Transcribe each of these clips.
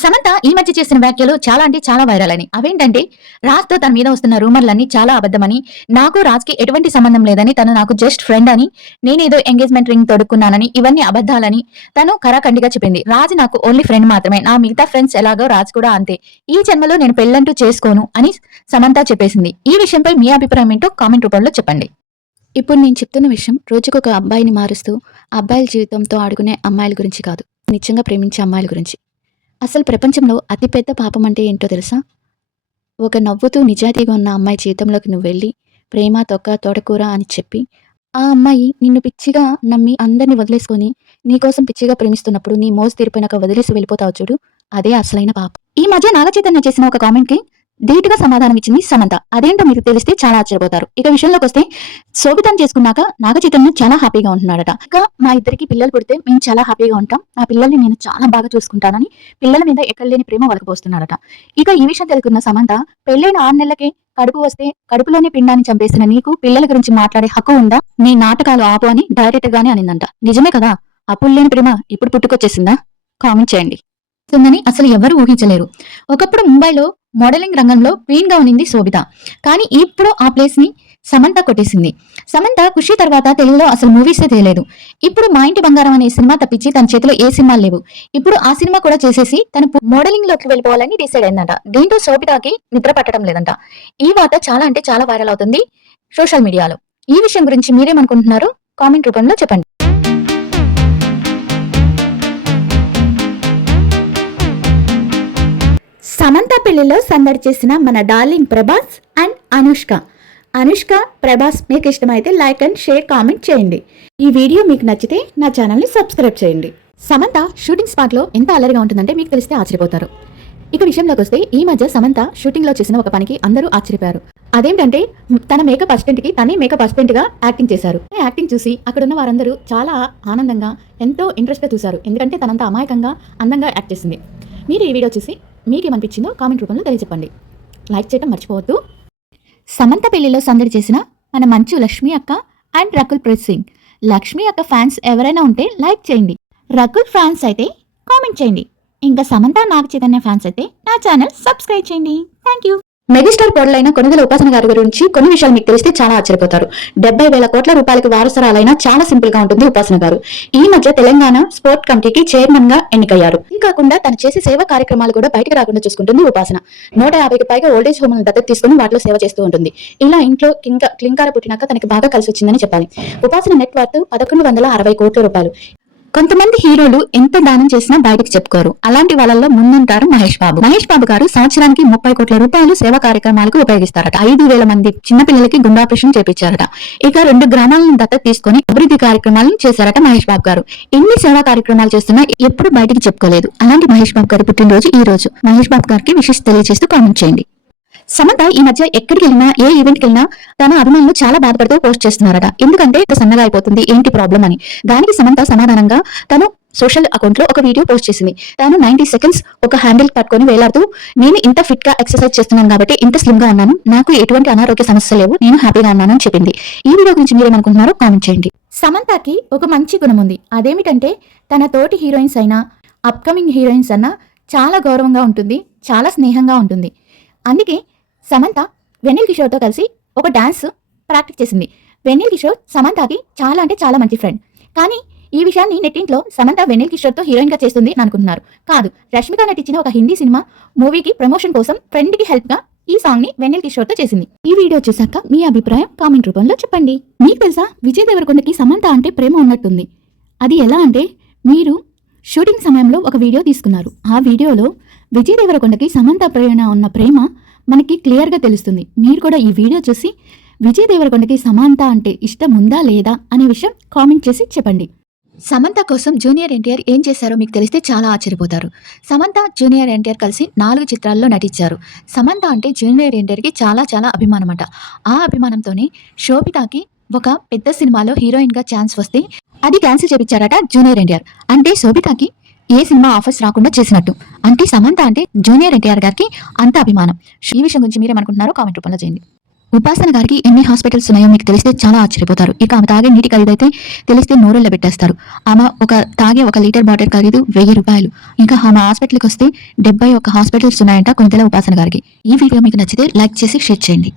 సమంత ఈ మధ్య చేసిన వ్యాఖ్యలు చాలా అంటే చాలా వైరల్ అని. అవేంటంటే రాజ్ తో తన మీద వస్తున్న రూమర్లన్నీ చాలా అబద్ధమని, నాకు రాజ్ కి ఎటువంటి సంబంధం లేదని, తను నాకు జస్ట్ ఫ్రెండ్ అని, నేనేదో ఎంగేజ్మెంట్ రింగ్ తొడుక్కున్నానని, ఇవన్నీ అబద్ధాలని తను కరాఖండిగా చెప్పింది. రాజ్ నాకు ఓన్లీ ఫ్రెండ్ మాత్రమే, నా మిగతా ఫ్రెండ్స్ ఎలాగో రాజ్ కూడా అంతే, ఈ జన్మలో నేను పెళ్ళంటూ చేసుకోను అని సమంత చెప్పేసింది. ఈ విషయంపై మీ అభిప్రాయం ఏంటో కామెంట్ రూపంలో చెప్పండి. ఇప్పుడు నేను చెప్తున్న విషయం రోజుకొక అబ్బాయిని మారుస్తూ అబ్బాయిల జీవితంతో ఆడుకునే అమ్మాయిల గురించి కాదు, నిజంగా ప్రేమించే అమ్మాయిల గురించి. అసలు ప్రపంచంలో అతిపెద్ద పాపం అంటే ఏంటో తెలుసా? ఒక నవ్వుతూ నిజాయితీగా ఉన్న అమ్మాయి జీవితంలోకి నువ్వు వెళ్ళి ప్రేమ తొక్క తోటకూర అని చెప్పి ఆ అమ్మాయి నిన్ను పిచ్చిగా నమ్మి అందరిని వదిలేసుకొని నీకోసం పిచ్చిగా ప్రేమిస్తున్నప్పుడు నీ మోజు తీరిపోయినాక వదిలేసి వెళ్ళిపోతావు చూడు, అదే అసలైన పాపం. ఈ మధ్య నాగచైతన్య చేసిన ఒక కామెంట్ కి ధీటుగా సమాధానం ఇచ్చింది సమంత. అదేంటో మీకు తెలిస్తే చాలా ఆశ్చర్యపోతారు. ఇక విషయంలోకి వస్తే, శోభితం చేసుకున్నాక నాగచైతన్య చాలా హ్యాపీగా ఉంటున్నాడట. ఇక మా ఇద్దరికి పిల్లలు పుడితే మేము చాలా హ్యాపీగా ఉంటాం, ఆ పిల్లల్ని నేను చాలా బాగా చూసుకుంటానని పిల్లల మీద ఎక్కడలేని ప్రేమ వలకపోస్తున్నాడట. ఇక ఈ విషయం తెలుసుకున్న సమంత, పెళ్ళైన 6 నెలలకే కడుపు వస్తే కడుపులోనే పిండాన్ని చంపేసిన నీకు పిల్లల గురించి మాట్లాడే హక్కు ఉందా? నీ నాటకాలు ఆపు అని డైరెక్ట్ గానే అనిందంట. నిజమే కదా, అప్పులు లేని ప్రేమ ఇప్పుడు పుట్టుకొచ్చేసిందా? కామెంట్ చేయండి. అసలు ఎవరు ఊహించలేరు. ఒకప్పుడు ముంబైలో మోడలింగ్ రంగంలో క్వీన్ గా ఉన్నింది శోభిత. కానీ ఇప్పుడు ఆ ప్లేస్ ని సమంత కొట్టేసింది. సమంత ఖుషి తర్వాత తెలుగులో అసలు మూవీసే తేలేదు. ఇప్పుడు మా ఇంటి బంగారం అనే సినిమా తప్పించి తన చేతిలో ఏ సినిమాలు లేవు. ఇప్పుడు ఆ సినిమా కూడా చేసేసి తను మోడలింగ్ లోకి వెళ్ళిపోవాలని డిసైడ్ అయిందంట. దీంతో శోభితకి నిద్ర పట్టడం లేదంట. ఈ వార్త చాలా అంటే చాలా వైరల్ అవుతుంది సోషల్ మీడియాలో. ఈ విషయం గురించి మీరేమనుకుంటున్నారో కామెంట్ రూపంలో చెప్పండి. సమంత పెళ్లిలో సందడి చేసిన మన డార్లింగ్ ప్రభాస్ అండ్ అనుష్క ప్రభాస్ మీకు ఇష్టమైతే లైక్ అండ్ షేర్ కామెంట్ చేయండి. ఈ వీడియో మీకు నచ్చితే నా ఛానల్ని సబ్స్క్రైబ్ చేయండి. సమంత షూటింగ్ స్పాట్ లో ఎంత అల్లరిగా ఉంటుందంటే మీకు తెలిస్తే ఆశ్చర్యపోతారు. ఇక విషయంలోకి వస్తే, ఈ మధ్య సమంత షూటింగ్ లో చేసిన ఒక పనికి అందరూ ఆశ్చర్యపోయారు. అదేంటంటే తన మేకప్ అసిస్టెంట్ కి తనే మేకప్ అసిస్టెంట్ గా యాక్టింగ్ చేశారు. యాక్టింగ్ చూసి అక్కడ ఉన్న వారందరూ చాలా ఆనందంగా ఎంతో ఇంట్రెస్ట్ గా చూశారు. ఎందుకంటే తనంత అమాయకంగా అందంగా యాక్ట్ చేసింది. మీరు ఈ వీడియో చూసి మీకేమనిపించిందో కామెంట్ రూపంలో తెలియజెప్పండి. లైక్ చేయడం మర్చిపోవద్దు. సమంత పెళ్లిలో సందడి చేసిన మన మంచు లక్ష్మి అక్క అండ్ రకుల్ ప్రీత్ సింగ్. లక్ష్మి అక్క ఫ్యాన్స్ ఎవరైనా ఉంటే లైక్ చేయండి. రకుల్ ఫ్యాన్స్ అయితే కామెంట్ చేయండి. ఇంకా సమంత నాగచైతన్య ఫ్యాన్స్ అయితే నా ఛానల్ సబ్స్క్రైబ్ చేయండి. Thank you. మెగాస్టార్ కోడలైన కొనిదెల ఉపాసన గారి గురించి కొన్ని విషయాలు మీకు తెలిస్తే చాలా ఆశ్చర్యపోతారు. 70,000 కోట్ల రూపాయలకు వారసురాలైన చాలా సింపుల్ గా ఉంటుంది ఉపాసన గారు. ఈ మధ్య తెలంగాణ స్పోర్ట్ కమిటీకి చైర్మన్ గా ఎన్నికయ్యారు. ఇది కాకుండా తను చేసే సేవా కార్యక్రమాలు కూడా బయటకు రాకుండా చూసుకుంటుంది ఉపాసన. 150కి పైగా ఓల్డేజ్ హోమ్లను దత్తత తీసుకుని వాటిలో సేవ చేస్తూ ఉంటుంది. ఇలా ఇంట్లో క్లింకార పుట్టినాక తనకి బాగా కలిసి వచ్చిందని చెప్పాలి. ఉపాసన నెట్ వర్త్ 1160 కోట్ల రూపాయలు. కొంతమంది హీరోలు ఎంత దానం చేసినా బయటకు చెప్పుకోరు. అలాంటి వాళ్ళల్లో ముందుంటారు మహేష్ బాబు గారు సంవత్సరానికి 30 కోట్ల రూపాయలు సేవా కార్యక్రమాలకు ఉపయోగిస్తారట. 5,000 మంది చిన్నపిల్లలకి గుండె ఆపరేషన్ చేపించారట. ఇక 2 గ్రామాలను దత్తత తీసుకుని అభివృద్ధి కార్యక్రమాలను చేశారట మహేష్ బాబు గారు. ఎన్ని సేవా కార్యక్రమాలు చేస్తున్నా ఎప్పుడు బయటికి చెప్పుకోలేదు. అలాంటి మహేష్ బాబు గారి పుట్టినరోజు ఈ రోజు. మహేష్ బాబు గారికి విషెస్ తెలియజేస్తూ కామెంట్ చేయండి. సమంత ఈ మధ్య ఎక్కడికి వెళ్ళినా, ఏ ఈవెంట్కి వెళ్ళినా తన అభిమానులు చాలా బాధపడుతూ పోస్ట్ చేస్తున్నారట. ఎందుకంటే సన్నగా అయిపోతుంది, ఏంటి ప్రాబ్లం అని. దానికి సమంత సమాధానంగా తను సోషల్ అకౌంట్ లో ఒక వీడియో పోస్ట్ చేసింది. తాను 90 సెకండ్స్ ఒక హ్యాండిల్ పట్టుకొని వేలాడుతూ, నేను ఇంత ఫిట్ గా ఎక్సర్సైజ్ చేస్తున్నాను కాబట్టి ఇంత స్లిమ్ గా ఉన్నాను, నాకు ఎటువంటి అనారోగ్య సమస్య లేవు, నేను హ్యాపీగా ఉన్నాను అని చెప్పింది. ఈ వీడియో గురించి మీరేమనుకుంటున్నారో కామెంట్ చేయండి. సమంతకి ఒక మంచి గుణం ఉంది. అదేమిటంటే తన తోటి హీరోయిన్స్ అయినా అప్కమింగ్ హీరోయిన్స్ అన్నా చాలా గౌరవంగా ఉంటుంది, చాలా స్నేహంగా ఉంటుంది. అందుకే సమంత వెన్నెల కిషోర్తో కలిసి ఒక డాన్స్ ప్రాక్టీస్ చేసింది. వెన్నెల కిషోర్ సమంతకి చాలా అంటే చాలా మంచి ఫ్రెండ్. కానీ ఈ విషయాన్ని నెట్టింట్లో సమంత వెన్నెల కిషోర్తో హీరోయిన్ గా చేస్తుంది అని అనుకుంటున్నారు. కాదు, రష్మిక నటించిన ఒక హిందీ సినిమా మూవీకి ప్రమోషన్ కోసం ఫ్రెండ్ కి హెల్ప్ గా ఈ సాంగ్ ని వెన్నెల కిషోర్తో చేసింది. ఈ వీడియో చూసాక మీ అభిప్రాయం కామెంట్ రూపంలో చెప్పండి. మీకు తెలుసా, విజయ్ దేవరకొండకి సమంత అంటే ప్రేమ ఉన్నట్టుంది. అది ఎలా అంటే, మీరు షూటింగ్ సమయంలో ఒక వీడియో తీసుకున్నారు. ఆ వీడియోలో విజయ్ దేవరకొండకి సమంత పైన ఉన్న ప్రేమ మనకి క్లియర్ గా తెలుస్తుంది. మీరు కూడా ఈ వీడియో చూసి విజయ్ దేవరకొండకి సమంత అంటే ఇష్టం ఉందా లేదా అనే విషయం కామెంట్ చేసి చెప్పండి. సమంత కోసం జూనియర్ ఎన్టీఆర్ ఏం చేశారో మీకు తెలిస్తే చాలా ఆశ్చర్యపోతారు. సమంత జూనియర్ ఎన్టీఆర్ కలిసి 4 చిత్రాల్లో నటించారు. సమంత అంటే జూనియర్ ఎన్టీఆర్కి చాలా చాలా అభిమానం అట. ఆ అభిమానంతోనే శోభితకి ఒక పెద్ద సినిమాలో హీరోయిన్ గా ఛాన్స్ వస్తే అది క్యాన్సిల్ చేపించారట జూనియర్ ఎన్టీఆర్. అంటే శోభితకి ఏ సినిమా ఆఫర్స్ రాకుండా చేసినట్టు. అంటే సమంత అంటే జూనియర్ ఎన్టీఆర్ గారికి అంత అభిమానం. ఈ విషయం గురించి మీరేమనుకుంటున్నారో కామెంట్ రూపంలో చేయండి. ఉపాసన గారికి ఎన్ని హాస్పిటల్స్ ఉన్నాయో మీకు తెలిస్తే చాలా ఆశ్చర్యపోతారు. ఇక ఆమె తాగే నీటి ఖరీదైతే తెలిస్తే నోరెళ్ళ పెట్టేస్తారు. ఆమె తాగే 1 లీటర్ బాటిల్ ఖరీదు 1000 రూపాయలు. ఇంకా ఆమె హాస్పిటల్కి వస్తే 71 హాస్పిటల్స్ ఉన్నాయంట కొనితెల ఉపాసన గారికి. ఈ వీడియో మీకు నచ్చితే లైక్ చేసి షేర్ చేయండి.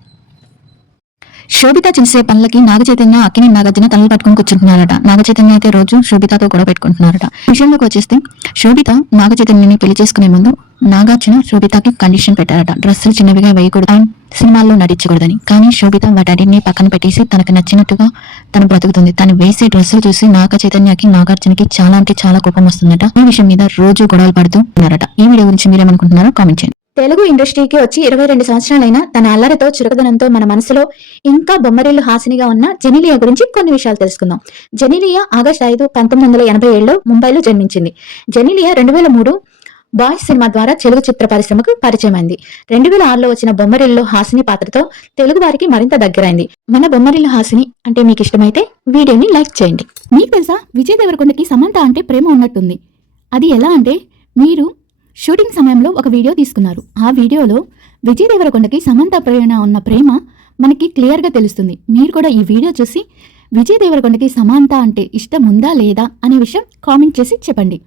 శోభిత చేసే పనులకి నాగచైతన్య అక్కిని నాగార్జున తలలు పట్టుకుని కూర్చుంటున్నారట. నాగచైతన్య అయితే రోజు శోభితతో గొడవ పెట్టుకుంటున్నారట. విషయంలోకి వచ్చేస్తే శోభిత నాగచైతన్యని పెళ్లి చేసుకునే ముందు నాగార్జున శోభితకి కండిషన్ పెట్టారట. డ్రెస్సులు చిన్నవిగా వేయకూడదు అండ్ సినిమాల్లో నటించకూడదని. కానీ శోభిత వాటన్నిటిని పక్కన పెట్టేసి తనకు నచ్చినట్టుగా తను బ్రతుకుతుంది. తను వేసే డ్రెస్సులు చూసి నాగచైతన్యకి నాగార్జునకి చాలా అంటే చాలా కోపం వస్తుందట. ఈ విషయం మీద రోజు గొడవలు పడుతూ ఉన్నారట. ఈ వీడియో గురించి మీరేమనుకుంటున్నారో కామెంట్ చేయండి. తెలుగు ఇండస్ట్రీకి వచ్చి 22 సంవత్సరాలైనా తన అల్లరితో చురుకుదనంతో మన మనసులో ఇంకా బొమ్మరిల్లు హాసినిగా ఉన్న జెనీలియా గురించి కొన్ని విషయాలు తెలుసుకుందాం. జెనీలియా ఆగస్టు 5, 1987లో ముంబైలో జన్మించింది. జెనీలియా 2003 బాయ్స్ సినిమా ద్వారా తెలుగు చిత్ర పరిశ్రమకు పరిచయమైంది. 2006లో వచ్చిన బొమ్మరిల్లు హాసిని పాత్రతో తెలుగు వారికి మరింత దగ్గరైంది. మన బొమ్మరిల్లు హాసిని అంటే మీకు ఇష్టమైతే వీడియోని లైక్ చేయండి. మీకు తెలుసా విజయ్ దేవరకొండకి సమంత అంటే ప్రేమ ఉన్నట్టుంది. అది ఎలా అంటే మీరు షూటింగ్ సమయంలో ఒక వీడియో తీసుకున్నారు. ఆ వీడియోలో విజయ్ దేవరకొండకి సమంత పైన ఉన్న ప్రేమ మనకి క్లియర్గా తెలుస్తుంది. మీరు కూడా ఈ వీడియో చూసి విజయ్ దేవరకొండకి సమంత అంటే ఇష్టం ఉందా లేదా అనే విషయం కామెంట్ చేసి చెప్పండి.